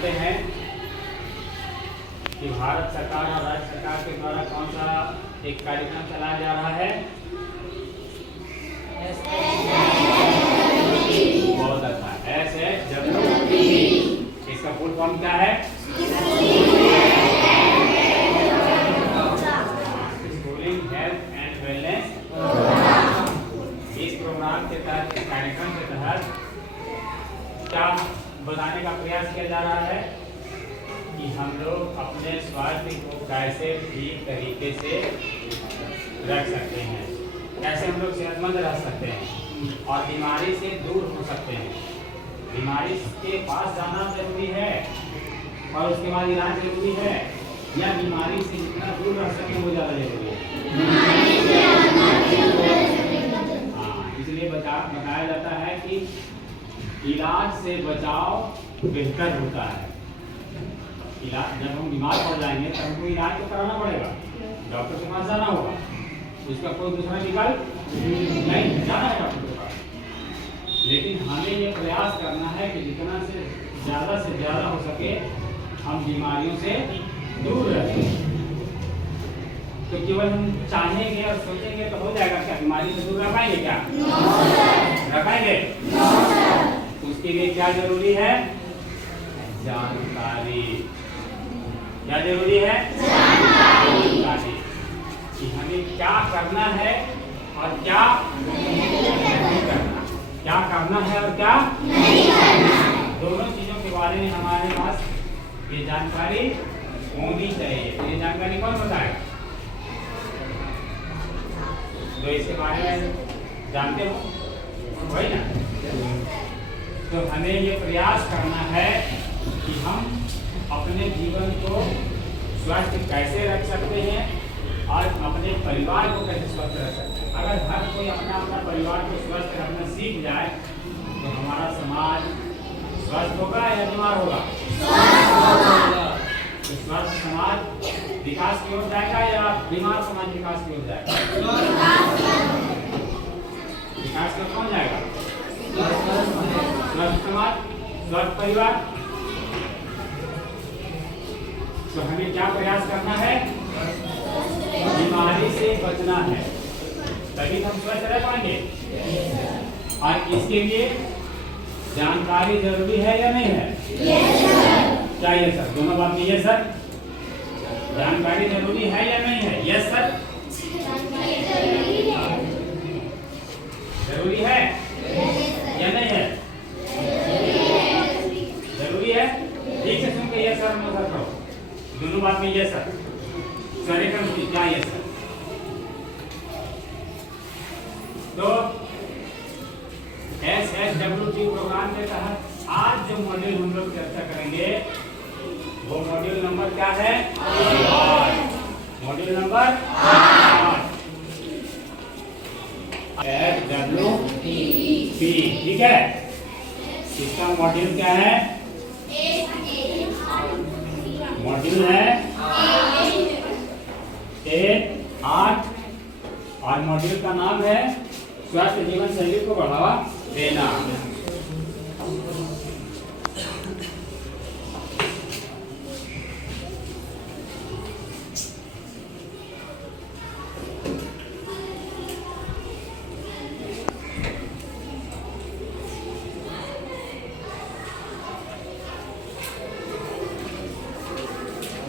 जानते हैं कि भारत सरकार और राज्य सरकार के द्वारा कौन सा एक कार्यक्रम चलाया जा रहा है? बहुत अच्छा, SHWP। इसका फुल फॉर्म क्या है? Schooling health and wellness. इस प्रोग्राम के तहत, इस कार्यक्रम के तहत क्या बताने का प्रयास किया जा रहा है कि हम लोग अपने स्वास्थ्य को कैसे ठीक तरीके से रख सकते हैं, कैसे हम लोग सेहतमंद रह सकते हैं और बीमारी से दूर हो सकते हैं। बीमारी के पास जाना जरूरी है और उसके बाद इलाज जरूरी है, या बीमारी से जितना दूर रह सके वो ज़्यादा जरूरी है? हाँ, इसलिए बताया जाता है कि इलाज से बचाव बेहतर होता है। इलाज, जब हम बीमार पड़ जाएंगे तो हमको इलाज तो कराना पड़ेगा, डॉक्टर के पास जाना होगा, उसका कोई दूसरा विकल्प नहीं, जाना है डॉक्टर के पास। लेकिन हमें ये प्रयास करना है कि जितना से ज़्यादा हो सके हम बीमारियों से दूर रहें। तो केवल हम चाहेंगे और सोचेंगे तो हो जाएगा क्या? बीमारी से दूर रह पाएंगे क्या? रह पाएंगे? उसके लिए क्या जरूरी है? जानकारी। क्या जरूरी है? जानकारी कि हमें क्या करना है और क्या नहीं करना, क्या करना है और क्या नहीं करना। दोनों चीजों के बारे में हमारे पास ये जानकारी होनी चाहिए। ये जानकारी कौन बताएगा? तो इसके बारे में जानते हो वही ना? तो हमें ये प्रयास करना है कि हम अपने जीवन को स्वस्थ कैसे रख सकते हैं और अपने परिवार को कैसे स्वस्थ रख सकते हैं। अगर हर कोई अपना परिवार को स्वस्थ रखना सीख जाए तो हमारा समाज स्वस्थ होगा या बीमार होगा? तो स्वस्थ समाज विकास की ओर जाएगा या बीमार समाज विकास की ओर जाएगा? विकास की ओर कौन जाएगा? स्वस्थ समाज, स्वस्थ परिवार। तो हमें क्या प्रयास करना है? बीमारी से बचना है, तभी हम स्वस्थ रह पाएंगे। और इसके लिए जानकारी जरूरी है या नहीं है? क्या ये सर? दोनों बात में ये सर, जानकारी जरूरी है या नहीं है? यस सर, जरूरी है या नहीं है? जरूरी है। ठीक से सुन के ये सर नो सर करो, दोनों बात में ये सर। सर एक क्या ये सर? तो SHWP प्रोग्राम के तहत आज जो मॉड्यूल हम लोग चर्चा करेंगे वो मॉड्यूल नंबर क्या है? 8। Module number 8 SHWP। ठीक है, इसका मॉड्यूल क्या है? मॉड्यूल है 8 और मॉड्यूल का नाम है स्वस्थ जीवन शैली को बढ़ावा देना।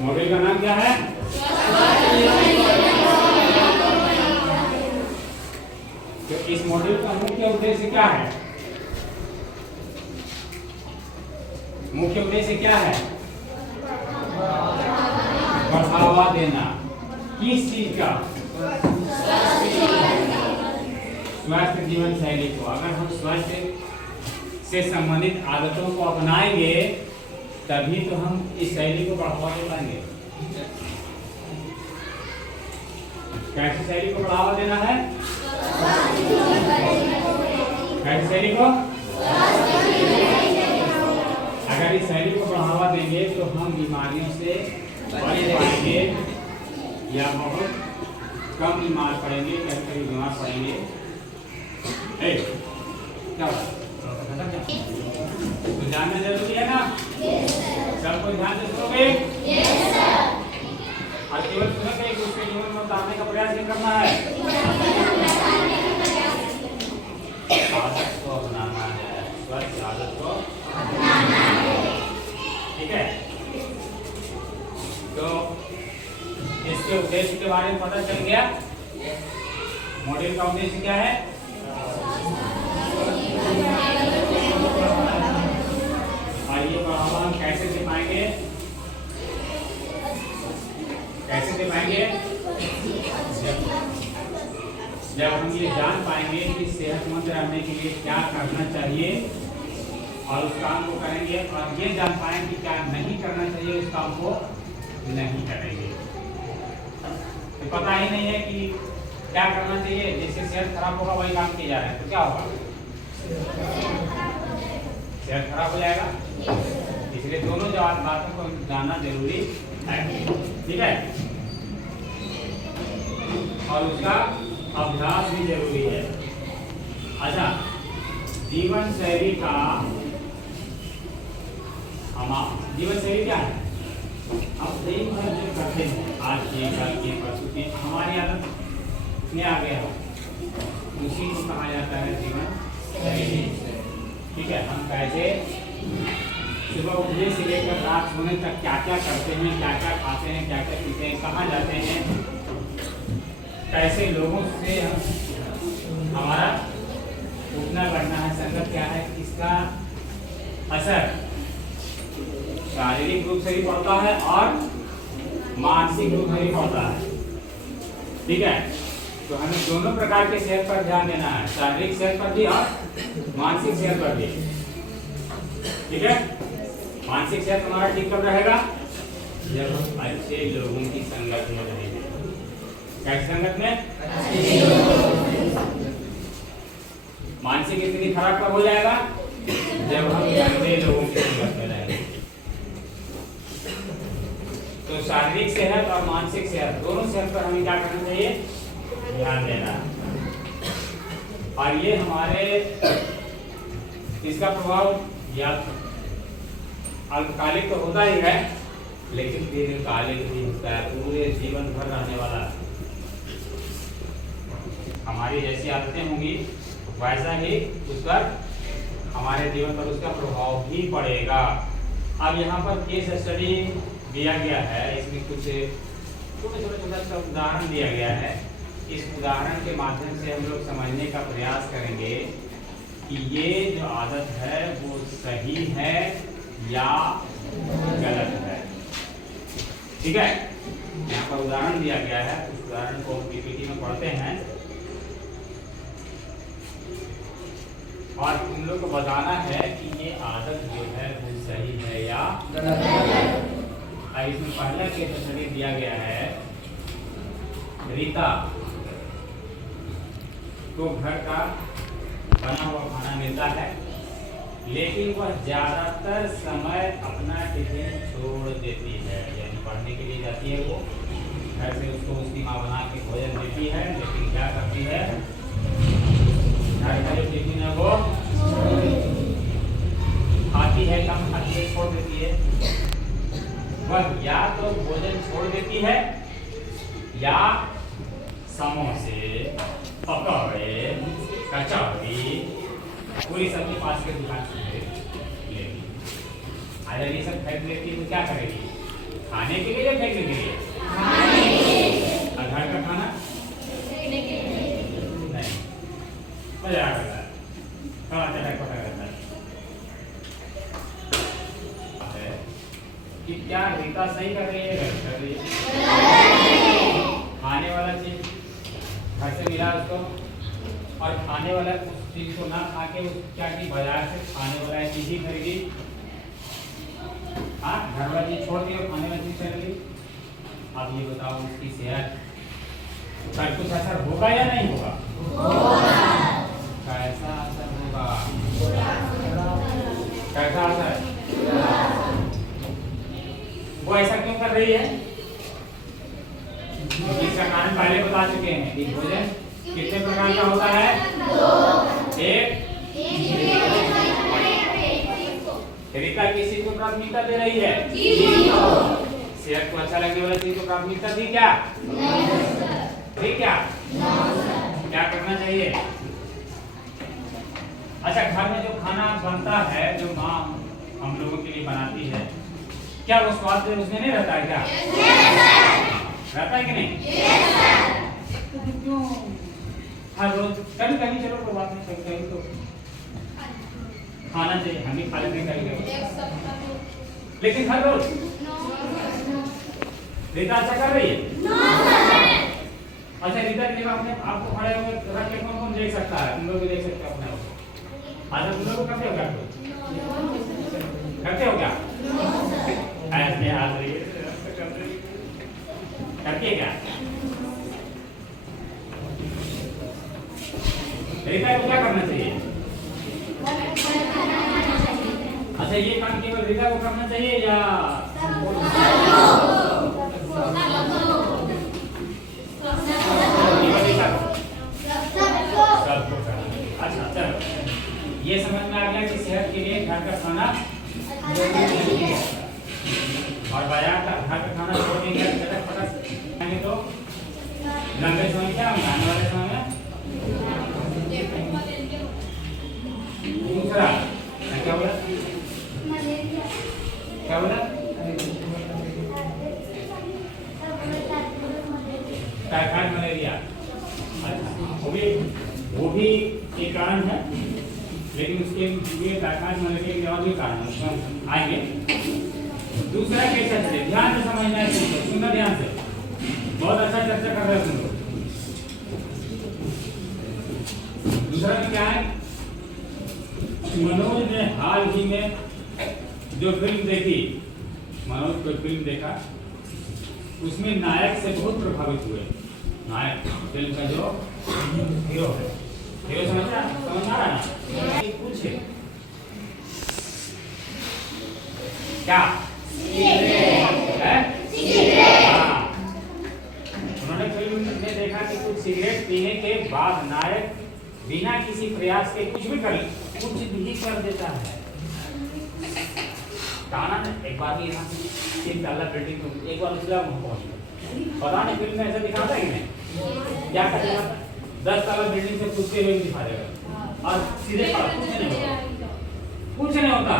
मॉड्यूल का नाम क्या है? तो इस मॉड्यूल का मुख्य उद्देश्य क्या है? मुख्य उद्देश्य क्या है? बढ़ावा देना। किस चीज का? स्वस्थ जीवन शैली को। अगर हम स्वास्थ्य से संबंधित आदतों को अपनाएंगे तभी तो हम इस शैली को बढ़ावा दे पाएंगे। कैसी शैली को बढ़ावा देना है? कैसी शैली को? अगर इस शैली को बढ़ावा देंगे तो हम बीमारियों से बच पाएंगे या बहुत कम बीमार पड़ेंगे, कभी बीमार पड़ेंगे। क्या तो जानना जरूरी है ना? उद्देश्य के बारे में पता चल गया। मॉड्यूल का उद्देश्य क्या है? और ये बढ़ावा हम कैसे दे पाएंगे? कैसे दे पाएंगे? जब हम ये जान पाएंगे कि सेहतमंद रहने के लिए क्या करना चाहिए और उस काम को करेंगे, और ये जान पाएंगे कि क्या नहीं करना चाहिए, उस काम को नहीं करेंगे। तो पता ही नहीं है कि क्या करना चाहिए, जिससे सेहत खराब होगा वही काम किया जा रहा है, तो क्या होगा? सेहत खराब हो जाएगा। इसलिए दोनों बातों को जानना जरूरी है, ठीक है, और उसका अभ्यास भी जरूरी है। अच्छा, जीवन शैली का जीवन शैली क्या है? हम दिन भर जो करते हैं, आज ये कल ये परसों की हमारी आदत में आ गया हो, उसी को कहा जाता है जीवन शैली। ठीक है, हम कैसे सुबह उठने से लेकर रात सोने तक क्या क्या करते हैं, क्या क्या खाते हैं, क्या क्या पीते हैं, कहाँ जाते हैं, कैसे लोगों से हमारा उठना बैठना है, संगत क्या है, इसका असर शारीरिक रूप से भी पड़ता है और मानसिक रूप से भी पड़ता है। ठीक है, तो हमें दोनों प्रकार के सेहत पर ध्यान देना है, शारीरिक सेहत पर भी और मानसिक सेहत पर भी। ठीक है, मानसिक सेहत हमारा ठीक कब रहेगा? जब हम अच्छे लोगों की संगत में रहेंगे। कैसी संगत में? मानसिक स्थिति खराब कब हो जाएगा? जब हम गंदे लोगों की संगत में रहेंगे। तो शारीरिक सेहत और मानसिक सेहत, दोनों सेहत पर हमें क्या करना चाहिए? ध्यान देना। और ये हमारे इसका प्रभाव या अल्पकालिक तो होता ही है, लेकिन दीर्घकालिक भी होता है, पूरे जीवन भर रहने वाला। हमारी जैसी आदतें होंगी वैसा ही उस पर हमारे जीवन पर उसका प्रभाव भी पड़ेगा। अब यहाँ पर केस स्टडी दिया गया है, इसमें कुछ छोटा सा उदाहरण दिया गया है। इस उदाहरण के माध्यम से हम लोग समझने का प्रयास करेंगे कि ये जो आदत है वो सही है या गलत है। ठीक है, यहाँ पर उदाहरण दिया गया है, उस उदाहरण को पीपीटी में पढ़ते हैं और तुम लोग को बताना है कि ये आदत जो है वो सही है या गलत है। इसमें पहला केस स्टडी दिया गया है, रीता को घर का बना हुआ खाना मिलता है, लेकिन वह ज्यादातर समय अपना टिफिन छोड़ देती है, यानी पढ़ने के लिए जाती है वो, घर से उसको उसकी माँ बना के भोजन देती है, लेकिन क्या करती है, घर का जो टिफिन है वो खाती है, कम खाती है, छोड़ देती है। वह या तो भोजन छोड़ देती है या समोसे, पकौड़े, कचौड़ी, पूरी सब्जी पास के दुकान से लेगी। अगर ये सब फेंक लेती तो क्या करेगी? खाने के लिए या फेंकने के लिए? और घर का खाना नहीं, मजा आ रहा है, थोड़ा चढ़ा पटा रहता है। कि क्या रीता सही कर रही है, गलत कर रही है? खाने वाला चीज घर से मिला उसको, और खाने वाला उस चीज को ना खा के उस क्या की बाजार से खाने वाला चीज ही खरीदी। हाँ, घर वाला चीज छोड़ दी और खाने वाला चीज खरीदी। अब ये बताओ उसकी सेहत पर कुछ असर होगा या नहीं होगा? कैसा असर होगा? कैसा असर? वो ऐसा क्यों कर रही है? इसका कारण पहले बता चुके हैं कि भोजन कितने प्रकार का होता है? एक, रीता किस चीज को प्राथमिकता दे रही है? सेहत को अच्छा लगने वाला चीज को प्राथमिकता दी क्या? ठीक, क्या करना चाहिए? अच्छा, घर में जो खाना बनता है, जो माँ हम लोगों के लिए बनाती है, क्या वो स्वाद उसमें नहीं रहता है क्या? रहता है कि नहीं? तो क्यों हर रोज कभी कभी चलो कोई बात नहीं, कभी कभी तो खाना चाहिए, हम भी खा लेते हैं कभी कभी, लेकिन हर रोज रीता अच्छा कर रही है? अच्छा रीता के लिए आपने आपको खड़े होकर रख के कौन कौन देख सकता है? तुम लोग भी देख सकते हो अपने आप को। अच्छा तुम लोग करते हो क्या? करते हो क्या? ऐसे हाथ रही करती है क्या? रीता को क्या करना चाहिए? अच्छा ये काम केवल रीता को करना चाहिए या सबको करना? अच्छा चलो ये समझ में आ गया कि सेहत के लिए घर का खाना और बाजार का घर का खाना छोड़ देंगे तो लंबे समय क्या आने वाले समय में दूसरा क्या बोला? क्या बोला? Typhoid malaria. अच्छा वो भी एक कारण है, लेकिन उसके लिए टाइफाइड मलेरिया के और भी कारण है, आएंगे। दूसरा कैसा चले, ध्यान से समझना है, सुनना ध्यान से, बहुत अच्छा चर्चा कर रहे हैं तुम लोग। दूसरा में क्या है? मनोज ने हाल ही में जो फिल्म देखी, मनोज को फिल्म देखा, उसमें नायक से बहुत प्रभावित हुए। नायक फिल्म का जो हीरो है, हीरो समझ आ रहा है ना? पूछे क्या उन्होंने फिल्म में देखा कि कुछ सिगरेट पीने के बाद नायक बिना किसी प्रयास के कुछ भी कर देता है। गाना ने एक बार भी यहाँ 3 ताला बिल्डिंग में एक बार उसका पहुंच गया, पता नहीं फिल्म में ऐसा दिखाता है कि नहीं? क्या करेगा? 10 ताला बिल्डिंग से कूदते हुए दिखा देगा और सीधे कुछ नहीं होता।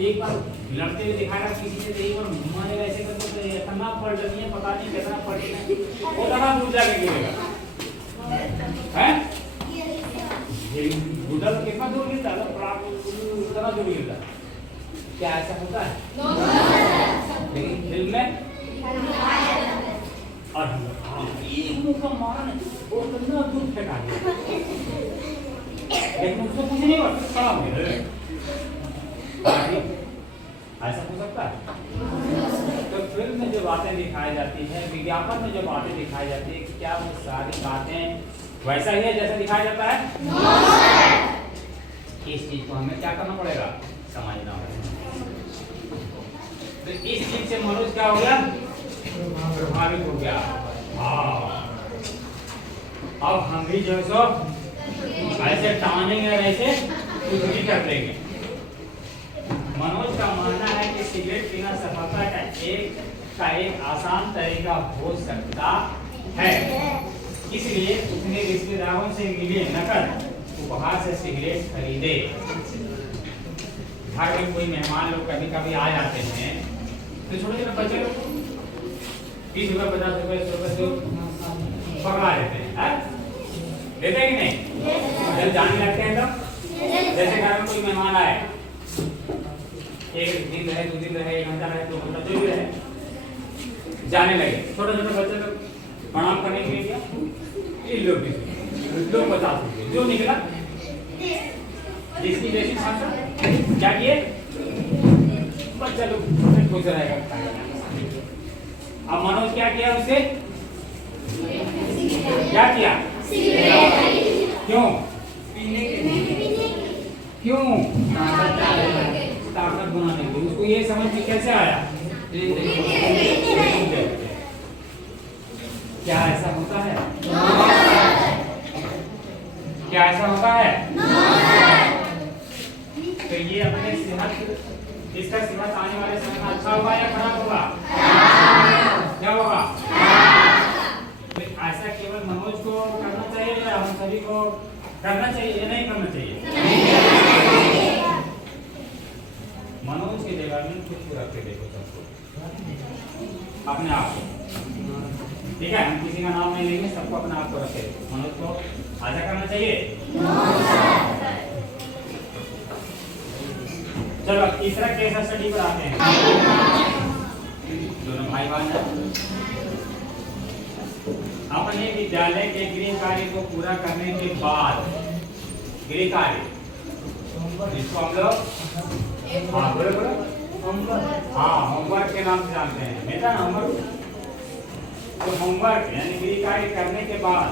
एक बार लड़ते हुए दिखाएगा किसी से, एक बार मारेगा ऐसे करके तो इतना पलट नहीं है, पता नहीं कितना पलटना है, वो लगा दूर जाके गिरेगा हैं? ये गुडल कितना दूर गिरता है? उतना दूर गिरता है। क्या ऐसा होता है? लेकिन फिल्म में और एक मुक्का मारा ना, वो कितना दूर फेंका दिया, लेकिन उसको कुछ नहीं हुआ, खड़ा हो गया। ऐसा हो सकता है? तो फिल्म में जो बातें दिखाई जाती है, विज्ञापन में जो बातें दिखाई जाती है, क्या वो सारी बातें वैसा ही है जैसा दिखाया जाता है? इस चीज को हमें क्या करना पड़ेगा? समझना होगा। तो इस चीज से मनोज क्या हो गया? प्रभावित हो गया। अब हम भी जो सो ऐसे टानेंगे और ऐसे कुछ भी कर देंगे। मनोज का मानना है कि सिगरेट पीना सफलता का एक आसान तरीका हो सकता है, इसलिए उसने रिश्तेदारों से मिले नकद उपहार से सिगरेट खरीदे। घर में कोई मेहमान लोग कभी कभी आ जाते हैं तो छोटे छोटे बच्चे लोग 20 रुपए 50 रुपए 100 रुपए से पकड़ा लेते हैं, देते हैं कि नहीं? जब जाने लगते हैं तो जैसे घर में कोई मेहमान आए, एक दिन रहे 2 दिन रहे 1 घंटा रहे 2 घंटा जो भी रहे, जाने लगे, छोटे छोटे बच्चे लोग प्रणाम करने के लिए क्या लोग 50 रुपये जो निकला जिसकी जैसी भाषा क्या किए बच्चा लोग खुश रहेगा। अब मनोज क्या किया? उससे क्या किया? क्यों? क्यों? ताकत बनाने के लिए। उसको ये समझ में कैसे आया? क्या ऐसा होता है? क्या ऐसा होता है? तो ये अपने सेहत, इसका सेहत आने वाले समय में अच्छा होगा या खराब होगा? क्या होगा? तो ऐसा केवल मनोज को करना चाहिए या हम सभी को करना चाहिए या नहीं करना चाहिए? मनोज के जगह में खुद को रख के देखो सबको। अपने आप को, ठीक है। हम किसी का नाम नहीं लेंगे, सबको अपने आप को रखे। मनोज को आशा करना चाहिए। चलो तीसरा केस स्टडी पर आते हैं। दोनों भाई बहन हैं। अपने विद्यालय के गृह कार्य को पूरा करने के बाद, गृह कार्य इसको हम लोग होमवर्क के नाम से जानते हैं, बेटा होमवर्क। तो होमवर्क यानी गृह कार्य करने के बाद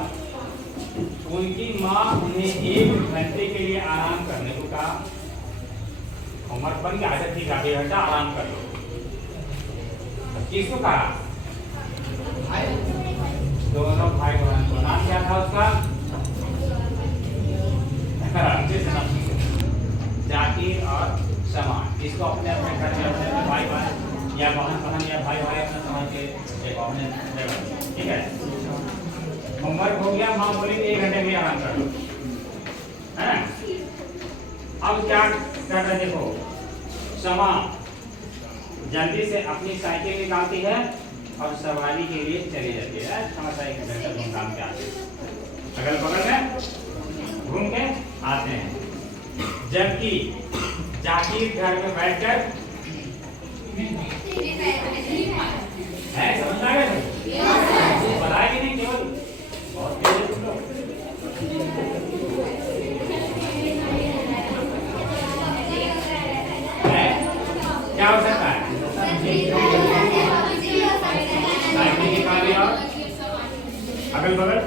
उनकी माँ उन्हें 1 घंटे के लिए आराम करने को कहा। होमवर्क बन गया, अच्छा ठीक है, 1 घंटा आराम कर लो। किसको कहा? दोनों भाई बहन को। नाम क्या था उसका? जाकिर और समान। इसको अपने अपने घर में अपने भाई बहन या बहन या भाई अपने समझ के एक, ठीक है। होमवर्क हो गया, माँ बोलेंगे 1 घंटे में आराम कर लो, है ना। अब क्या कर रहे देखो, समा जल्दी से अपनी साइकिल निकालती है और सवारी के लिए चली जाती है। थोड़ा 1 घंटा घूम घाम के आते हैं, अगल बगल में घूम के आते हैं। जबकि जाकिर घर में बैठकर है, समझ आ गया? बताया कि नहीं? केवल बहुत तेज तुम लोग। क्या हो सकता है? साइकिल निकाली और अगल बगल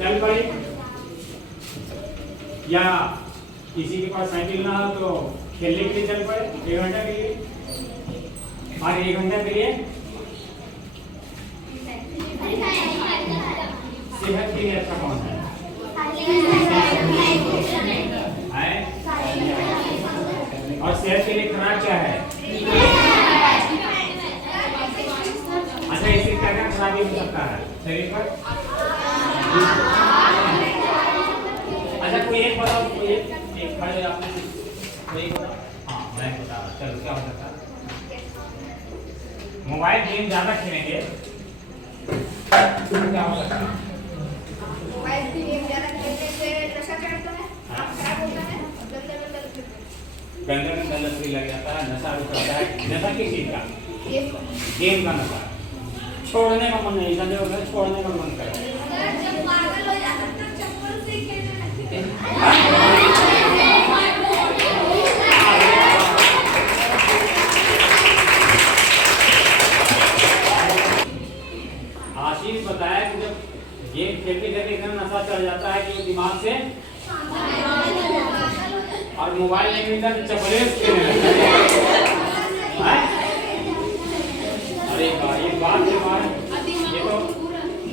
चल पड़ी, या किसी के पास साइकिल ना हो तो खेलने के लिए चल पड़े 1 घंटा के लिए। और 1 घंटा के लिए सेहत के लिए अच्छा कौन है? और सेहत के लिए खराब क्या है? अच्छा, इससे क्या क्या खराबी हो सकता है शरीर पर? अच्छा कोई एक बताओ, कोई एक खड़े आपने कोई बताओ। हाँ मैं बता रहा, चलो क्या हो सकता है? मोबाइल गेम ज्यादा खेलेंगे क्या हो सकता है? मोबाइल गेम ज्यादा खेलने से नशा चढ़ता है, खराब होता है, गंदे में गलत भी लग जाता है, नशा भी करता है। नशा किस चीज का? गेम का नशा। छोड़ने का मन नहीं, संजय वगैरह छोड़ने का मन करे। जब पागल हो जाता है तब चप्पल से खेलने लगते हैं। आशीष बताया कि जब गेम खेलते खेलते इतना नशा चढ़ जाता है कि वो दिमाग से, और मोबाइल नहीं मिलता तो चपले खेलने लगता है। अरे ये बात के बारे ये तो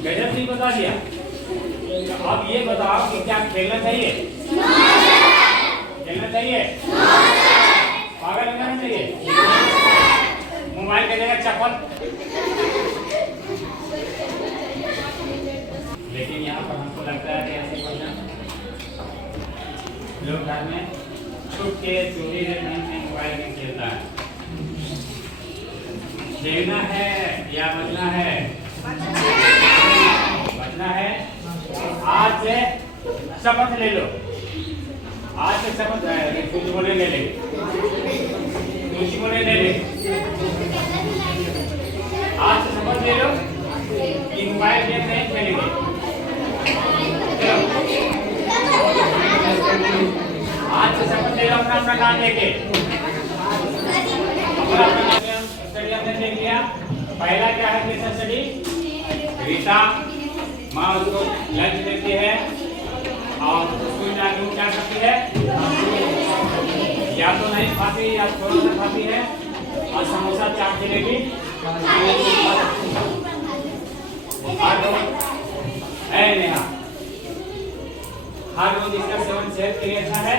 गजब नहीं बता दिया। अब ये बताओ कि क्या खेलना चाहिए? खेलना चाहिए? पागल होना चाहिए? मोबाइल के जगह चप्पल। लेकिन यहाँ पर हमको लगता है कि ऐसे पढ़ना लोग घर में छुप के चोरी नहीं मोबाइल में खेलता है। खेलना है या बचना है? बचना है। आज से शपथ ले लो, आज से शपथ कुछ बोले ले ले, कुछ बोले ले ले। आज से शपथ ले लो कि मोबाइल गेम नहीं खेलेंगे। आज से शपथ ले लो अपना अपना काम लेके। स्टडी हमने देख लिया। पहला क्या है केस स्टडी? रीता माँ उसको लंच देती है और स्कूल जाके वो क्या करती है? या तो नहीं खाती या थोड़ा सा खाती है और समोसा चाट जलेबी हर रोज इसका सेवन सेहत के लिए अच्छा है।